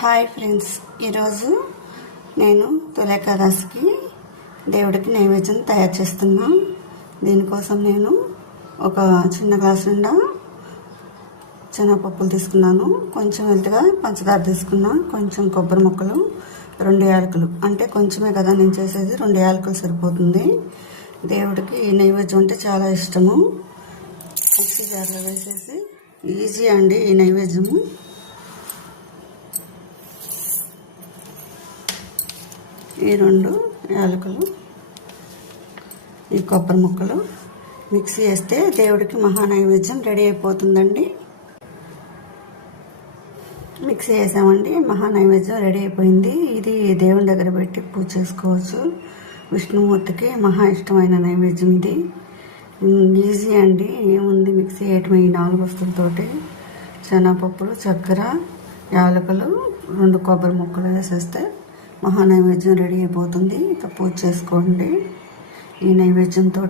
Hi friends, ఈరోజు నేను తొలేకాదశికి దేవుడికి నైవేద్యం తయారు చేస్తున్నా. దీనికోసం నేను ఒక చిన్న గ్లాసు నిండా శనగపప్పులు తీసుకున్నాను, కొంచెం వెళ్తుగా పంచదార తీసుకున్నా, కొంచెం కొబ్బరి ముక్కలు, 2 యాలకులు. అంటే కొంచెమే కదా నేను చేసేది, 2 యాలకులు సరిపోతుంది. దేవుడికి ఈ నైవేద్యం అంటే చాలా ఇష్టము. మిక్సీ జార్లో వేసేసి ఈజీ అండి ఈ నైవేద్యము. ఈ 2 యాలకులు, ఈ కొబ్బరి ముక్కలు మిక్సీ వేస్తే దేవుడికి మహా నైవేద్యం రెడీ అయిపోతుందండి. మిక్సీ వేసామండి, మహా నైవేద్యం రెడీ అయిపోయింది. ఇది దేవుని దగ్గర పెట్టి పూజ చేసుకోవచ్చు. విష్ణుమూర్తికి మహా ఇష్టమైన నైవేద్యం ఇది. ఈజీ అండి, ఏముంది మిక్సీ వేయటం. ఈ 4 వస్తువులతోటి శనగపప్పులు, చక్కెర, యాలకులు, 2 కొబ్బరి ముక్కలు వేసేస్తే మహా నైవేద్యం రెడీ అయిపోతుంది. ఇక పూజ చేసుకోండి ఈ నైవేద్యంతో.